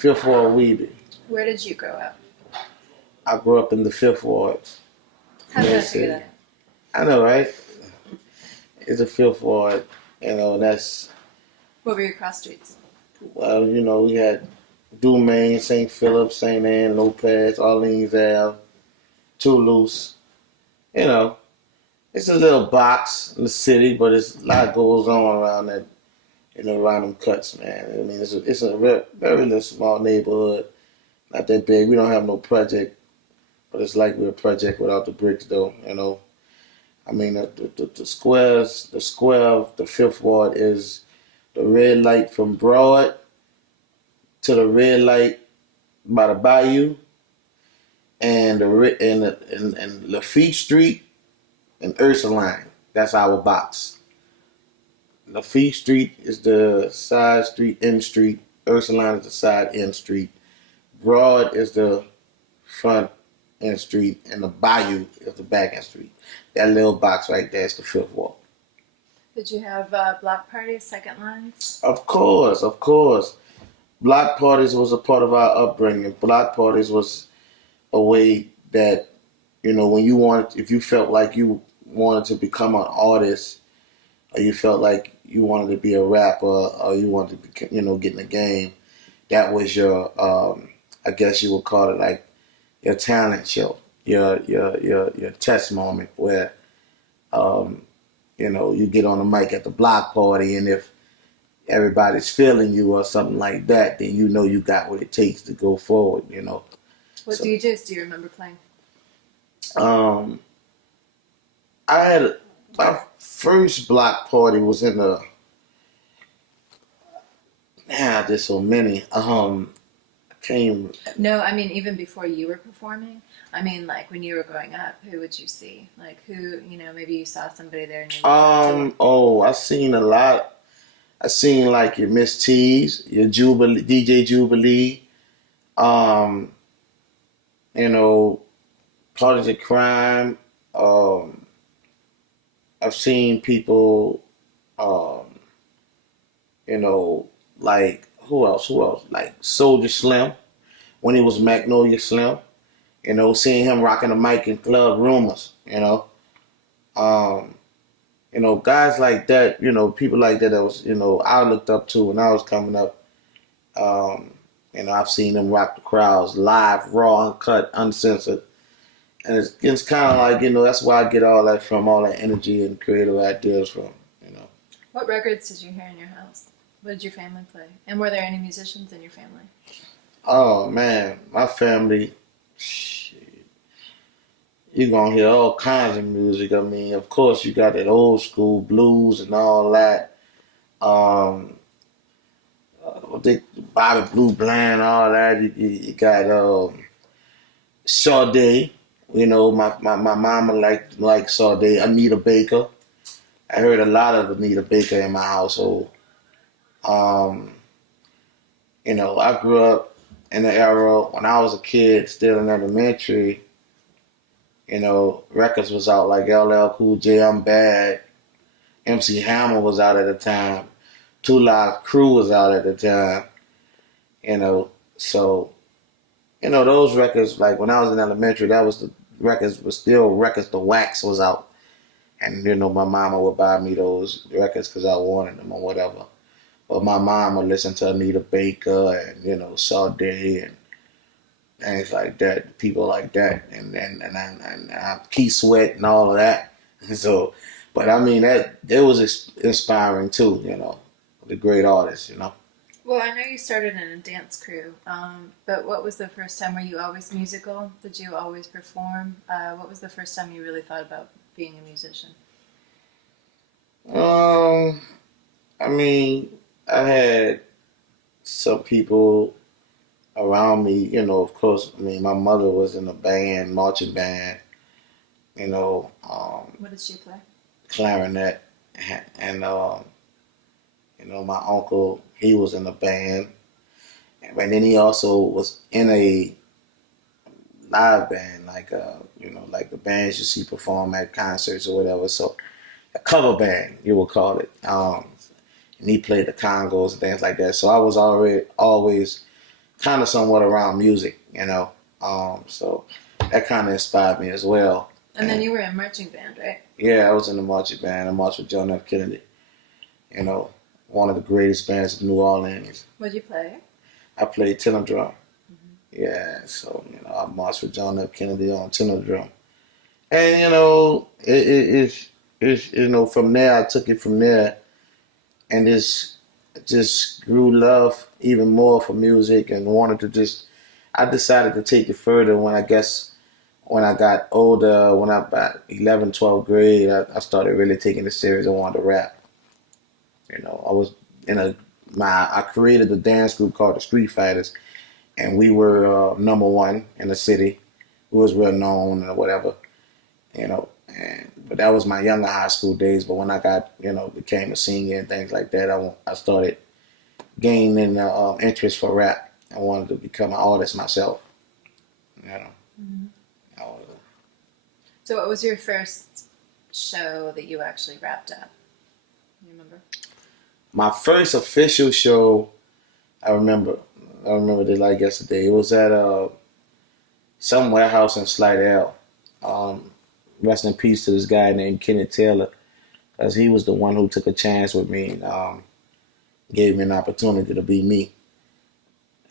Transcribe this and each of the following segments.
Fifth Ward Weebie. Where did you grow up? I grew up in the Fifth Ward. How did I figure that out? I know, right? It's the Fifth Ward. That's, What were your cross streets? well, we had Dumaine, St. Philip, St. Anne, Lopez, Orleans Ave, Toulouse. You know, it's a little box in the city, but it's a lot goes on around that, around them cuts, man. I mean, it's a very little small neighborhood, not that big. We don't have no project, but it's like we're a project without the bricks, though. I mean, the square of the Fifth Ward is the red light from Broad to the red light by the Bayou, and and Lafitte Street and Ursuline. That's our box. Lafitte Street is the side street, end street. Ursuline is the side end street. Broad is the front end street, and the Bayou is the back end street. That little box right there is the Fifth Ward. Did you have block parties, second lines? Of course, of course. Block parties was a part of our upbringing. Block parties was a way that, if you felt like you wanted to become an artist, or you felt like you wanted to be a rapper, or you wanted to be, get in the game, that was your, I guess you would call it like your talent show, your test moment where, you get on the mic at the block party, and if everybody's feeling you or something like that, then you got what it takes to go forward, What DJs do you remember playing? I had my first block party was in the. Man, there's so many. I came. No, I mean even before you were performing. I mean, like when you were growing up, who would you see? Like who, maybe you saw somebody there. And I seen a lot. I seen like your Miss T's, your Jubilee, DJ Jubilee. Parties of Crime. I've seen people, like who else? Like Soulja Slim, when he was Magnolia Slim. Seeing him rocking the mic in Club Rumors. Guys like that. People like that. That was I looked up to when I was coming up. I've seen them rock the crowds live, raw, uncut, uncensored. And it's kind of like, that's where I get all that from, all that energy and creative ideas from. What records did you hear in your house? What did your family play? And were there any musicians in your family? Oh, man, my family, shit, you're going to hear all kinds of music. I mean, of course, you got that old school blues and all that. Bobby Blue Bland, all that. You got Sade. My mama liked Sade. Anita Baker. I heard a lot of Anita Baker in my household. I grew up in the era when I was a kid, still in elementary. Records was out like LL Cool J, I'm Bad. MC Hammer was out at the time. Two Live Crew was out at the time. So those records, like when I was in elementary, that was the records were still records. The Wax was out, and my mama would buy me those records because I wanted them or whatever. But my mom would listen to Anita Baker and Sade and things like that, people like that, and Keith Sweat and all of that. So, but I mean that it was inspiring too. The great artists. Well, I know you started in a dance crew, but what was the first time? Were you always musical? Did you always perform? What was the first time you really thought about being a musician? I mean, I had some people around me, of course. I mean, my mother was in a band, marching band, What did she play? clarinet, and my uncle, he was in a band, and then he also was in a live band, like like the bands you see perform at concerts or whatever. So a cover band, you would call it. And he played the congos and things like that. So I was always kind of somewhat around music, you know. So that kind of inspired me as well. And then you were in marching band, right? Yeah, I was in the marching band. I marched with John F. Kennedy. You know, one of the greatest bands in New Orleans. What'd you play? I played tenor drum. Yeah, so I marched with John F. Kennedy on tenor drum, and it's from there I took it from there, and just grew love even more for music and wanted to just. I decided to take it further when I got older, when I about 11th, 12th grade, I started really taking it serious. I wanted to rap. I was I created a dance group called the Streetfighters, and we were number one in the city. We was well known or whatever, but that was my younger high school days. But when I became a senior and things like that, I started gaining interest for rap. I wanted to become an artist myself. Mm-hmm. So what was your first show that you actually rapped at? You remember? My first official show, I remember it like yesterday. It was at some warehouse in Slidell. Rest in peace to this guy named Kenneth Taylor, because he was the one who took a chance with me and gave me an opportunity to be me.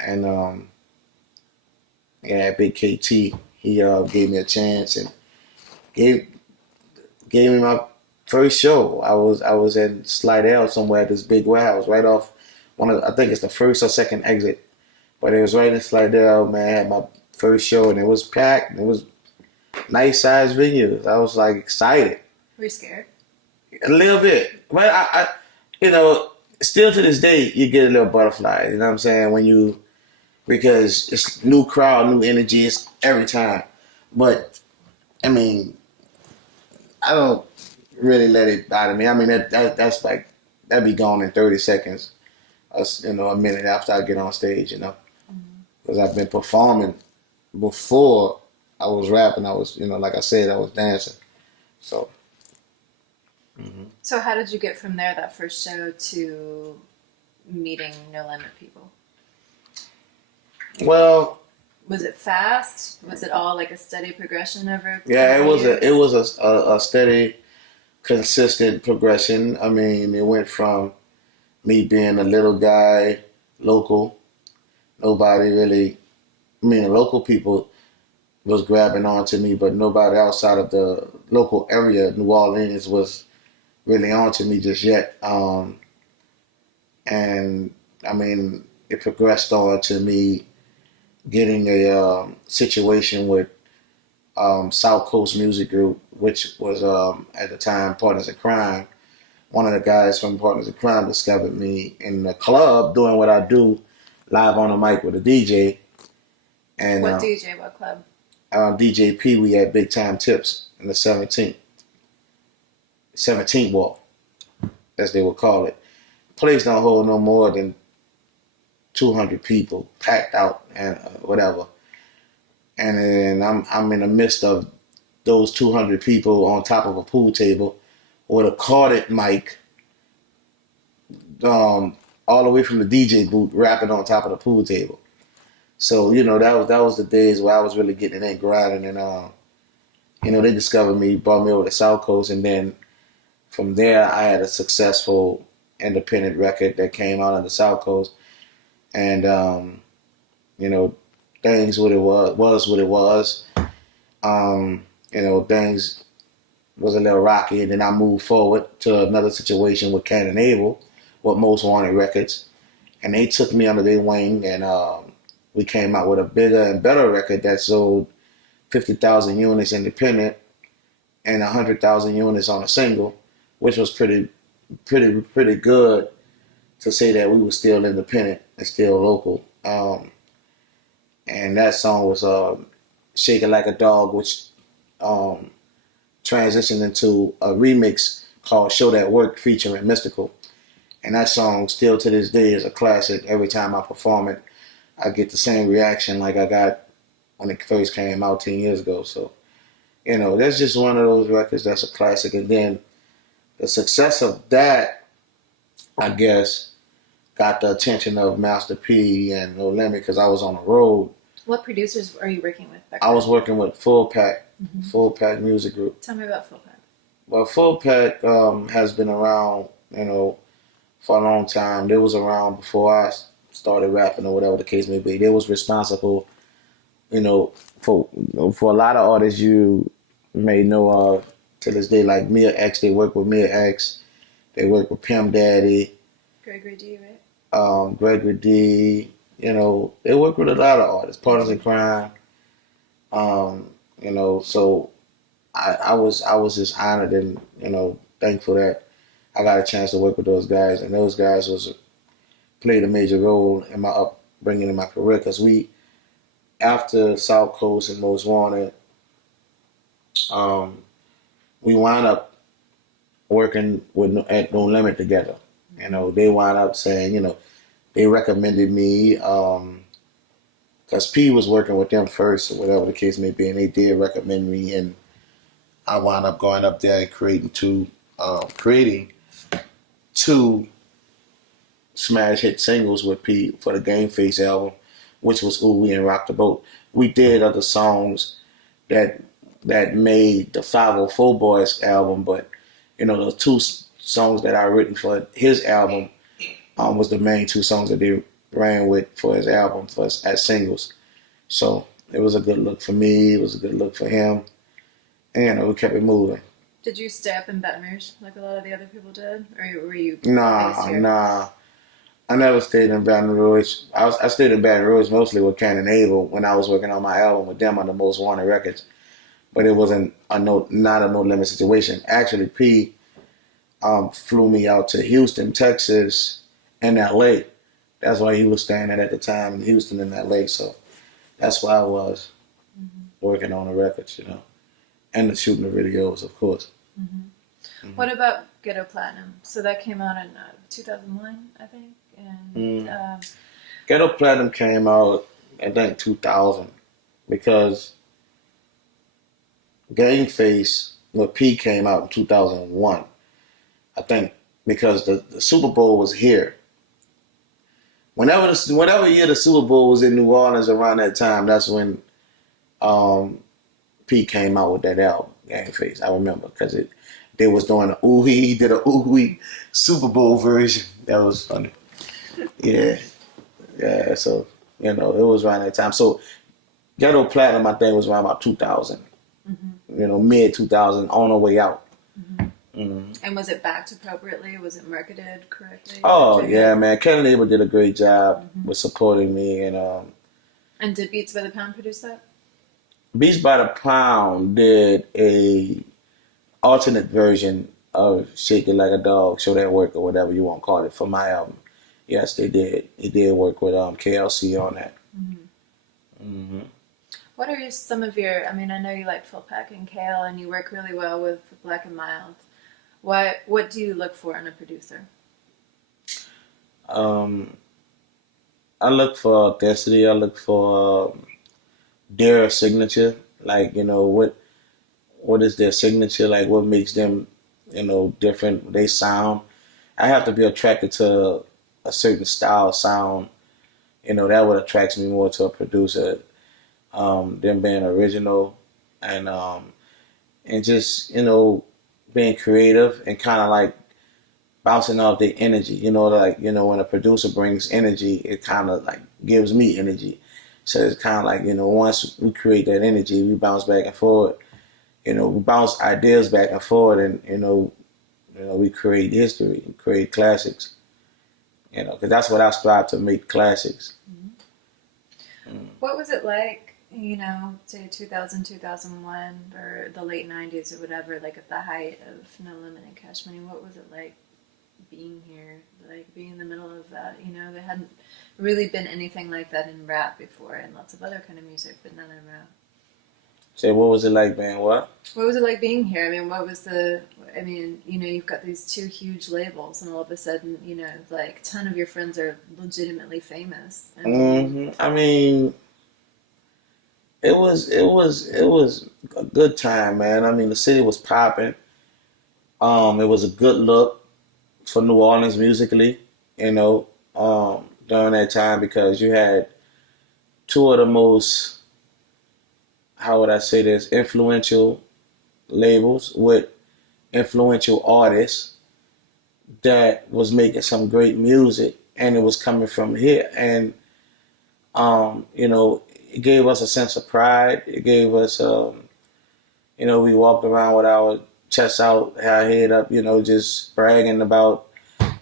And Big KT, he gave me a chance and gave me my first show. I was in Slidell somewhere at this big warehouse, right off I think it's the first or second exit. But it was right in Slidell, man. I had my first show and it was packed. It was nice sized venues. I was like excited. Were you scared? A little bit. But I still to this day you get a little butterfly, you know what I'm saying, because it's new crowd, new energy, it's every time. But I mean, I don't really let it bother me. I mean, that's like, that'd be gone in 30 seconds, a minute after I get on stage, because I've been performing before I was rapping. I was, like I said, I was dancing. So. Mm-hmm. So how did you get from there, that first show, to meeting No Limit people? Well, was it fast? Was it all like a steady progression over? Yeah, it was a steady, consistent progression. I mean, it went from me being a little guy, local, nobody really. I mean, the local people was grabbing onto me, but nobody outside of the local area, New Orleans, was really onto me just yet. And I mean, it progressed on to me getting a situation with South Coast Music Group, which was at the time Partners in Crime. One of the guys from Partners in Crime discovered me in the club doing what I do, live on the mic with a DJ. And what DJ? What club? DJ Pee Wee at Big Time Tips in the 17th wall, as they would call it. Place don't hold no more than 200 people, packed out and whatever. And then I'm in the midst of those 200 people on top of a pool table with a corded mic, all the way from the DJ booth, rapping on top of the pool table. So that was the days where I was really getting it in, grinding, and they discovered me, brought me over to South Coast, and then from there I had a successful independent record that came out on the South Coast, and things what it was what it was. Things was a little rocky, and then I moved forward to another situation with Kane and Abel, with Most Wanted Records, and they took me under their wing, and we came out with a bigger and better record that sold 50,000 units independent and 100,000 units on a single, which was pretty good to say that we were still independent and still local. And that song was Shaking Like a Dog, which transitioned into a remix called Show That Work featuring Mystikal. And that song still to this day is a classic. Every time I perform it, I get the same reaction like I got when it first came out 10 years ago. So, that's just one of those records that's a classic. And then the success of that, I guess, got the attention of Master P and No Limit because I was on the road. What producers are you working with back I then? was working with Full Pack, Mhm. Full Pack Music Group. Tell me about Full Pack. Well, Full Pack has been around, for a long time. They was around before I started rapping or whatever the case may be. They was responsible, you know, for a lot of artists you may know of to this day, like Mia X. They work with Mia X. They work with Pim Daddy, Gregory D, right? Gregory D. They work with a lot of artists. Partners in Crime. So I was just honored and thankful that I got a chance to work with those guys, and those guys played a major role in my upbringing in my career because after South Coast and Most Wanted, um, we wound up working at No Limit together. They wound up saying, they recommended me because P was working with them first, or whatever the case may be, and they did recommend me, and I wound up going up there and creating two smash hit singles with P for the Game Face album, which was Ooh We and Rock the Boat. We did other songs that made the 504 Boys album, but those two songs that I written for his album was the main two songs that they ran with for his album as singles. So it was a good look for me. It was a good look for him, and we kept it moving. Did you stay up in Baton Rouge like a lot of the other people did, or were you Nah, based here? nah. I never stayed in Baton Rouge. I stayed in Baton Rouge mostly with Kane and Abel when I was working on my album with them on the Most Wanted Records. But it wasn't not a no limit situation. Actually, P flew me out to Houston, Texas, and LA. That's why he was staying at the time in Houston and LA. So that's why I was working on the records, and the shooting the videos, of course. What about Ghetto Platinum? So that came out in 2001, I think. And Ghetto Platinum came out, I think, 2000 because Game Face with P came out in 2001. I think because the Super Bowl was here. Whenever year the Super Bowl was in New Orleans around that time, that's when P came out with that album, Game Face. I remember because they was doing he did a Ooh Wee Super Bowl version. That was funny. Yeah. So it was around that time. So Ghetto Platinum, I think, was around about 2000. Mid 2000, on the way out. And was it backed appropriately? Was it marketed correctly? Oh yeah, man. Kane and Abel did a great job with supporting me, And did Beats by the Pound produce that? Beats by the Pound did a alternate version of Shake It Like a Dog, Show That Work, or whatever you want to call it, for my album. Yes, they did. He did work with KLC on that. What are some of your? I mean, I know you like Full Pack and Kale, and you work really well with Black and Mild. What do you look for in a producer? I look for authenticity. I look for their signature. Like, what is their signature? Like, what makes them, different? They sound. I have to be attracted to a certain style sound. That what attracts me more to a producer. Them being original and just being creative and kind of like bouncing off their energy. When a producer brings energy, it kind of like gives me energy. So it's kind of like once we create that energy, we bounce back and forth. We bounce ideas back and forth, and we create history, create classics. Because that's what I strive to make, classics. What was it like? Say 2000, 2001, or the late 90s or whatever, like at the height of No Limit and Cash Money, what was it like being here, like being in the middle of that? There hadn't really been anything like that in rap before, and lots of other kind of music, but none in rap. Say, what was it like, man? What? What was it like being here? I mean, you've got these two huge labels, and all of a sudden, like a ton of your friends are legitimately famous. I mean, it was a good time, man. I mean, the city was popping. It was a good look for New Orleans musically. during that time because you had two of the most, how would I say this, influential labels with influential artists that was making some great music, and it was coming from here. And it gave us a sense of pride. It gave us, we walked around with our chests out, our head up, just bragging about,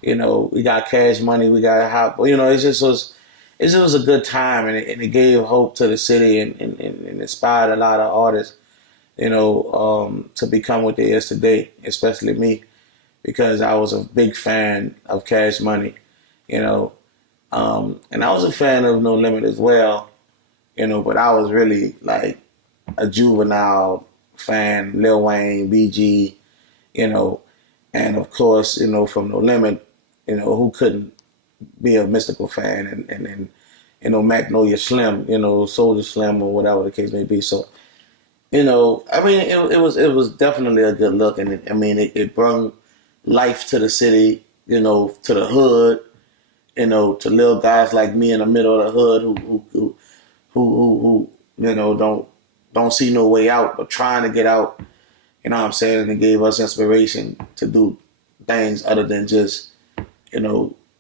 we got cash money, we got hot, it just was a good time, and it gave hope to the city, and inspired a lot of artists, to become what they is today, especially me, because I was a big fan of Cash Money, you know, and I was a fan of No Limit as well, but I was really like a juvenile fan, Lil Wayne, BG, you know, and of course, from No Limit, who couldn't be a Mystikal fan, and Magnolia Slim, Soulja Slim or whatever the case may be. So, I mean, it was definitely a good look, and it brought life to the city, to the hood, to little guys like me in the middle of the hood who don't see no way out, but trying to get out. You know what I'm saying? And it gave us inspiration to do things other than just,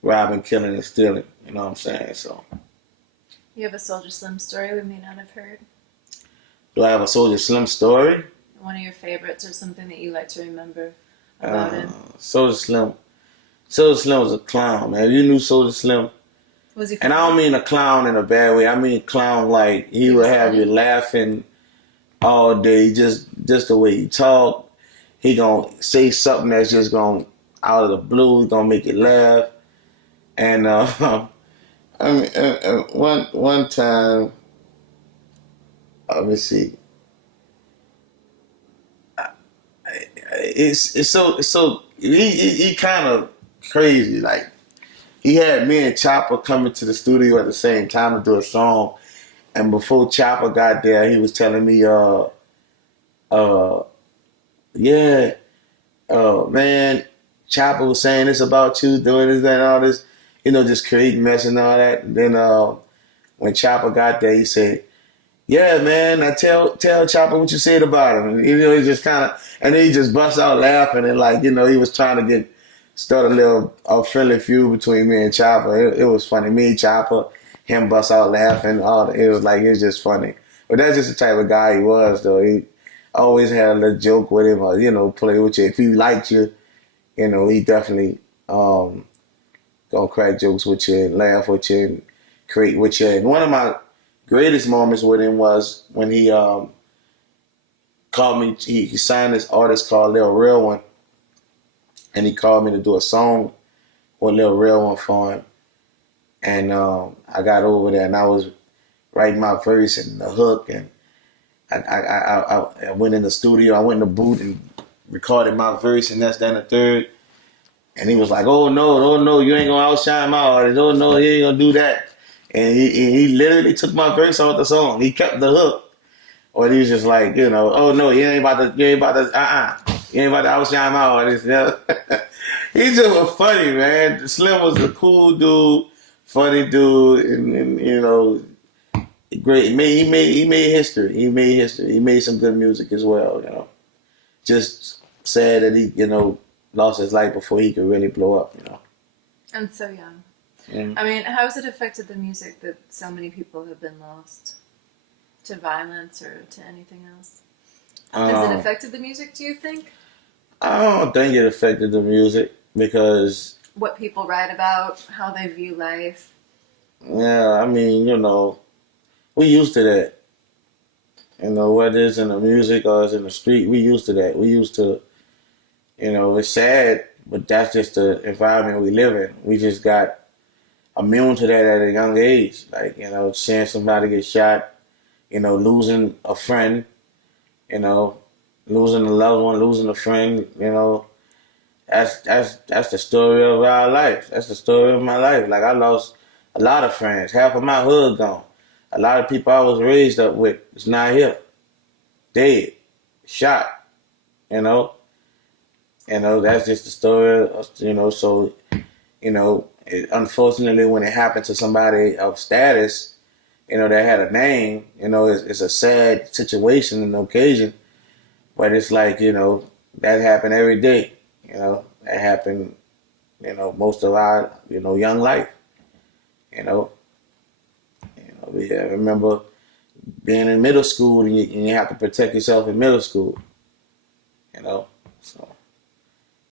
robbing, killing, and stealing. You know what I'm saying? So, You have a Soulja Slim story we may not have heard? do I have a Soulja Slim story? One of your favorites or something that you like to remember about him? Soulja Slim. Soulja Slim was a clown, man. You knew Soulja Slim. Was he funny? And I don't mean a clown in a bad way. I mean clown like he would have funny. you laughing all day, just the way he talk. He gonna say something that's just gonna out of the blue, gonna make you laugh. And one time, let me see. It's so he kind of crazy. Like he had me and Chopper coming to the studio at the same time to do a song, and before Chopper got there, he was telling me, yeah, man, Chopper was saying this about you, doing this and all this, just creating mess and all that. And then when Chopper got there, he said, yeah, man, I tell Chopper what you said about him. And, he just kind of, and then he just bust out laughing, and like, he was trying to start a little friendly feud between me and Chopper. It was funny. Me and Chopper, him bust out laughing. It was just funny. But that's just the type of guy he was, though. He always had a little joke with him, or, play with you. If he liked you, he definitely gonna crack jokes with you and laugh with you and create with you. And one of my greatest moments with him was when he called me. He signed this artist called Lil Real One, and he called me to do a song with Lil Real One for him. And I got over there, and I was writing my verse and the hook, and I went in the studio. I went in the booth and recorded my verse, and that's then the third. And he was like, oh no, you ain't gonna outshine my artist. Oh no, he ain't gonna do that. And he literally took my verse off the song. He kept the hook. Or he was just like, oh no, you ain't about to, you ain't about to outshine my artist. He just was funny, man. Slim was a cool dude, funny dude, and great. He made history. He made history. He made some good music as well. Just sad that he, lost his life before he could really blow up. And so young. Yeah. I mean, how has it affected the music that so many people have been lost to violence or to anything else? Has it affected the music, do you think? I don't think it affected the music because what people write about, how they view life. Yeah, I mean, we used to that. Whether it's in the music or it's in the street, we used to that. We used to, it's sad, but that's just the environment we live in. We just got immune to that at a young age. Like, seeing somebody get shot, losing a friend, losing a loved one, losing a friend, that's the story of our life. That's the story of my life. Like, I lost a lot of friends. Half of my hood gone. A lot of people I was raised up with is not here. Dead. Shot. That's just the story of, so, Unfortunately, when it happened to somebody of status, that had a name, it's a sad situation and occasion. But it's like, that happened every day. That happened, most of our, young life. You know, I remember being in middle school and you have to protect yourself in middle school.